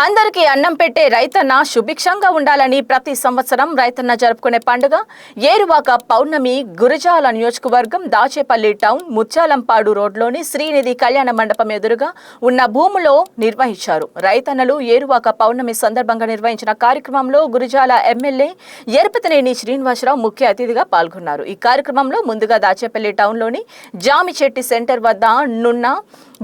అందరికీ అన్నం పెట్టే రైతన్న సుభిక్షంగా ఉండాలని ప్రతి సంవత్సరం రైతన్న జరుపుకునే పండుగ ఏరువాక పౌర్ణమి గురజాల నియోజకవర్గం దాచేపల్లి టౌన్ ముత్యాలంపాడు రోడ్లోని శ్రీనిధి కళ్యాణ మండపం ఎదురుగా ఉన్న భూములో నిర్వహించారు. రైతన్నలు ఏరువాక పౌర్ణమి సందర్భంగా నిర్వహించిన కార్యక్రమంలో గురజాల ఎమ్మెల్యే ఎరపతినేని శ్రీనివాసరావు ముఖ్య అతిథిగా పాల్గొన్నారు. ఈ కార్యక్రమంలో ముందుగా దాచేపల్లి టౌన్లోని జామిచెట్టి సెంటర్ వద్ద నున్న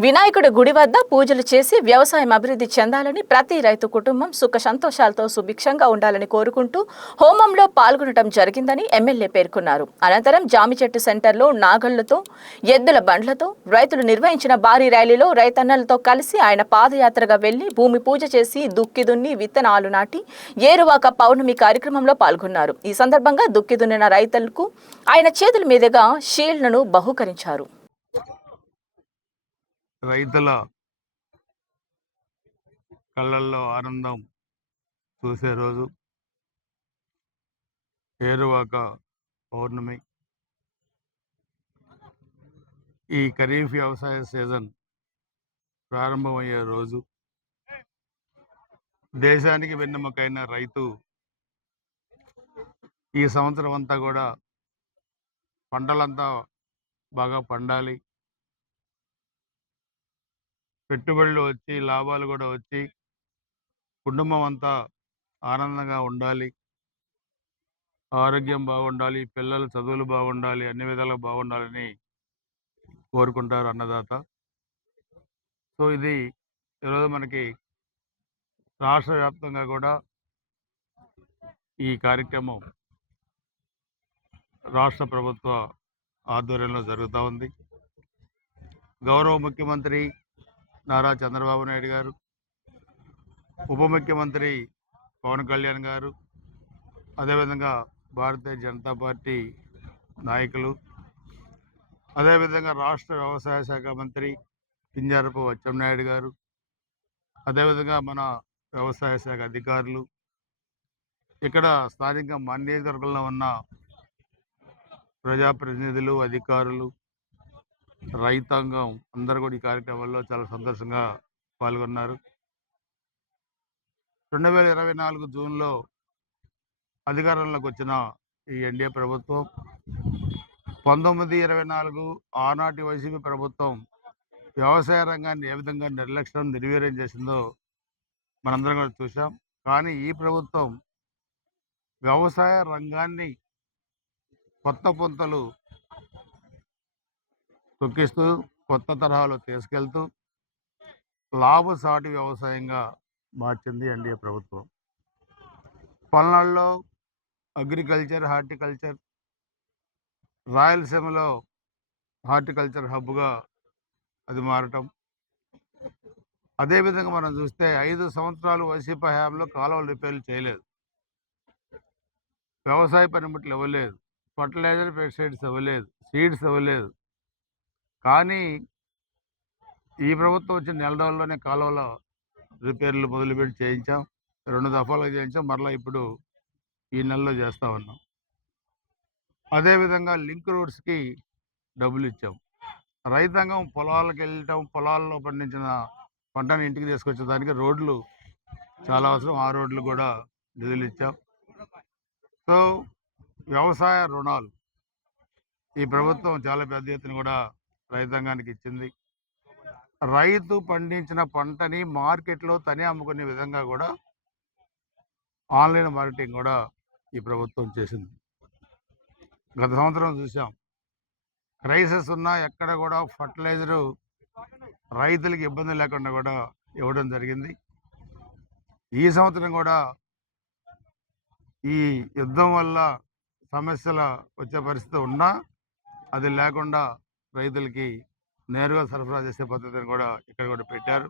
వినాయకుడి గుడి వద్ద పూజలు చేసి వ్యవసాయం అభివృద్ధి చెందాలని, ప్రతి రైతు కుటుంబం సుఖ సంతోషాలతో సుభిక్షంగా ఉండాలని కోరుకుంటూ హోమంలో పాల్గొనడం జరిగిందని ఎమ్మెల్యే పేర్కొన్నారు. అనంతరం జామిచెట్టు సెంటర్లో నాగళ్లతో ఎద్దుల బండ్లతో రైతులు నిర్వహించిన భారీ ర్యాలీలో రైతన్నలతో కలిసి ఆయన పాదయాత్రగా వెళ్లి భూమి పూజ చేసి దుక్కి దున్ని విత్తనాలు నాటి ఏరువాక పౌర్ణమి కార్యక్రమంలో పాల్గొన్నారు. ఈ సందర్భంగా దుక్కి దున్నిన రైతులకు ఆయన చేతుల మీదుగా షీల్డ్ను బహుకరించారు. రైతుల కళ్ళల్లో ఆనందం చూసే రోజు ఏరువాక పౌర్ణమి. ఈ ఖరీఫ్ వ్యవసాయ సీజన్ ప్రారంభమయ్యే రోజు. దేశానికి వెన్నెముకైన రైతు ఈ సంవత్సరం అంతా కూడా పంటలంతా బాగా పండాలి, పెట్టుబడులు వచ్చి లాభాలు కూడా వచ్చి కుటుంబం అంతా ఆనందంగా ఉండాలి, ఆరోగ్యం బాగుండాలి, పిల్లల చదువులు బాగుండాలి, అన్ని విధాలుగా బాగుండాలని కోరుకుంటారు అన్నదాత. సో ఇది ఈరోజు మనకి రాష్ట్ర వ్యాప్తంగా కూడా ఈ కార్యక్రమం రాష్ట్ర ప్రభుత్వ ఆధ్వర్యంలో జరుగుతూ ఉంది. గౌరవ ముఖ్యమంత్రి నారా చంద్రబాబు నాయుడు గారు, ఉప ముఖ్యమంత్రి పవన్ కళ్యాణ్ గారు, అదేవిధంగా భారతీయ జనతా పార్టీ నాయకులు, అదేవిధంగా రాష్ట్ర వ్యవసాయ శాఖ మంత్రి కింజారపు అచ్చెన్నాయుడు గారు, అదేవిధంగా మన వ్యవసాయ శాఖ అధికారులు, ఇక్కడ స్థానిక మన నియోజకవర్గంలో ఉన్న ప్రజాప్రతినిధులు, అధికారులు, రైతాంగం అందరూ కూడా ఈ కార్యక్రమంలో చాలా సంతోషంగా పాల్గొన్నారు. 2024 జూన్లో అధికారంలోకి వచ్చిన ఈ ఎన్డీఏ ప్రభుత్వం 1924 ఆనాటి వైసీపీ ప్రభుత్వం వ్యవసాయ రంగాన్ని ఏ విధంగా నిర్వీర్యం చేసిందో మనందరం కూడా చూసాం. కానీ ఈ ప్రభుత్వం వ్యవసాయ రంగాన్ని కొత్త పుంతలు తొక్కిస్తూ కొత్త తరహాలో తీసుకెళ్తూ లాభసాటి వ్యవసాయంగా మార్చింది ఎన్డీఏ ప్రభుత్వం. పల్నాడులో అగ్రికల్చర్, హార్టికల్చర్, రాయలసీమలో హార్టికల్చర్ హబ్గా అది మారటం. అదేవిధంగా మనం చూస్తే 5 సంవత్సరాలు వైసీపీ హయాంలో కాలువలు రిపేర్లు చేయలేదు, వ్యవసాయ పనిముట్లు ఇవ్వలేదు, ఫర్టిలైజర్ పెస్టిసైడ్స్ ఇవ్వలేదు, సీడ్స్ ఇవ్వలేదు. కానీ ఈ ప్రభుత్వం వచ్చిన నెల రోజుల్లోనే కాలువల రిపేర్లు మొదలుపెట్టి చేయించాం, 2 దఫాలుగా చేయించాం, మరలా ఇప్పుడు ఈ నెలలో చేస్తూ ఉన్నాం. అదేవిధంగా లింక్ రోడ్స్కి డబ్బులు ఇచ్చాం. రైతాంగం పొలాలకు వెళ్ళటం, పొలాల్లో పండించిన పంటను ఇంటికి తీసుకొచ్చేదానికి రోడ్లు చాలా అవసరం, ఆ రోడ్లు కూడా నిధులు ఇచ్చాం. సో వ్యవసాయ రుణాలు ఈ ప్రభుత్వం చాలా పెద్ద ఎత్తున కూడా రైతాంగానికి ఇచ్చింది. రైతు పండించిన పంటని మార్కెట్లో తనే అమ్ముకునే విధంగా కూడా ఆన్లైన్ మార్కెటింగ్ కూడా ఈ ప్రభుత్వం చేసింది. గత సంవత్సరం చూసాం, క్రైసిస్ ఉన్నా ఎక్కడ కూడా ఫర్టిలైజరు రైతులకు ఇబ్బంది లేకుండా కూడా ఇవ్వడం జరిగింది. ఈ సంవత్సరం కూడా ఈ యుద్ధం వల్ల సమస్యలు వచ్చే పరిస్థితి ఉన్నా అది లేకుండా రైతులకి నేరుగా సరఫరా చేసే పద్ధతిని కూడా ఇక్కడ కూడా పెట్టారు.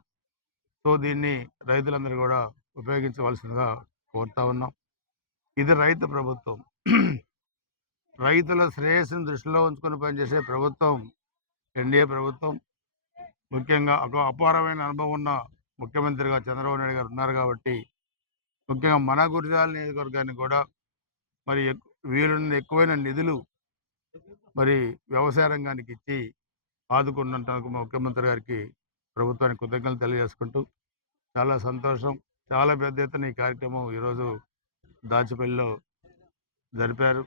సో దీన్ని రైతులందరూ కూడా ఉపయోగించవలసిందిగా కోరుతా ఉన్నాం. ఇది రైతు ప్రభుత్వం. రైతుల శ్రేయస్సును దృష్టిలో ఉంచుకొని పనిచేసే ప్రభుత్వం ఎన్డీఏ ప్రభుత్వం. ముఖ్యంగా ఒక అపారమైన అనుభవం ఉన్న ముఖ్యమంత్రిగా చంద్రబాబు నాయుడు గారు ఉన్నారు కాబట్టి ముఖ్యంగా మన గురజాల నియోజకవర్గానికి కూడా మరి వీలున్న ఎక్కువైన నిధులు మరి వ్యవసాయ రంగానికి ఇచ్చి ఆదుకున్నందుకు ముఖ్యమంత్రి గారికి, ప్రభుత్వానికి కృతజ్ఞతలు తెలియజేసుకుంటూ చాలా సంతోషం. చాలా పెద్ద ఎత్తున ఈ కార్యక్రమం ఈరోజు దాచేపల్లిలో జరిపారు.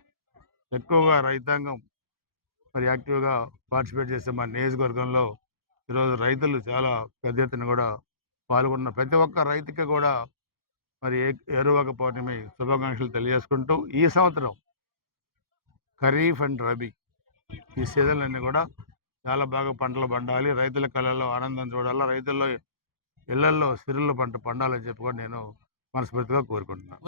ఎక్కువగా రైతాంగం మరి యాక్టివ్గా పార్టిసిపేట్ చేసే మా నియోజకవర్గంలో ఈరోజు రైతులు చాలా పెద్ద ఎత్తున కూడా పాల్గొన్న ప్రతి ఒక్క రైతుకి కూడా మరి ఏరువాక పౌర్ణమి శుభాకాంక్షలు తెలియజేసుకుంటూ ఈ సంవత్సరం ఖరీఫ్ అండ్ రబీ ఈ సీజన్లన్నీ కూడా చాలా బాగా పంటలు పండాలి, రైతుల కళ్ళల్లో ఆనందం చూడాలి, రైతుల్లో ఇళ్లల్లో సిరుల పంట పండాలని చెప్పి కూడా నేను మనస్ఫూర్తిగా కోరుకుంటున్నాను.